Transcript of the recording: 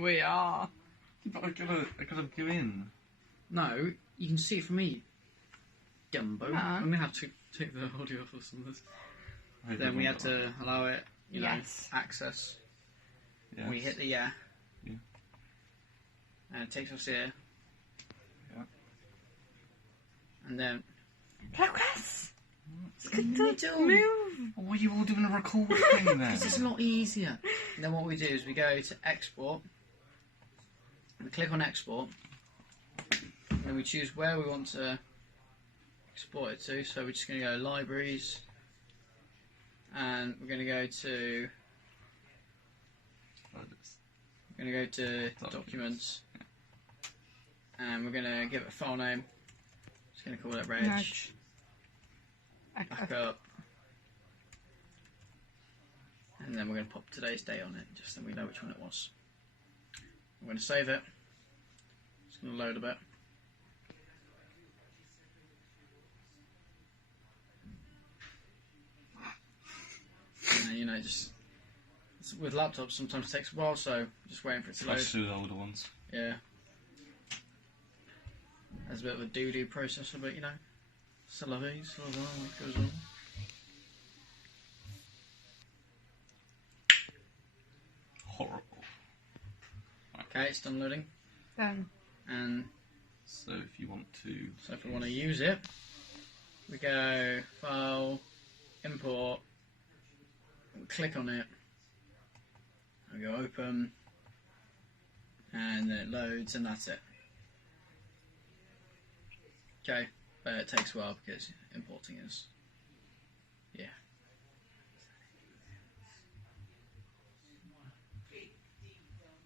We are. But I gotta go in. No, you can see it from me, Dumbo. No. I'm gonna have to take the audio off of some of this. Then we had to allow it, you know, access. Yes. We hit the yeah. Yeah. And it takes us here. Yeah. And then Progress. little Move. Why are you all doing a record thing then? Because it's a lot easier. And then what we do is we go to export. We click on export. And then we choose where we want to export it to. So we're just going to go libraries. And we're going to go to documents. And we're going to give it a file name. Just going to call it reg. Back up. And then we're going to pop today's date on it, just so we know which one it was. I'm going to save it. It's going to load a bit. And you know, just with laptops sometimes it takes a while, so just waiting for it to load. Especially the older ones. Yeah. There's a bit of a doo-doo processor, but you know, c'est la vie, what goes on. Horrible. Okay, it's done loading. Then. And so if you want to... So if we want to use it, we go File, Import, we click on it, we go Open, and then it loads, and that's it. Okay, but it takes a while because importing is, yeah.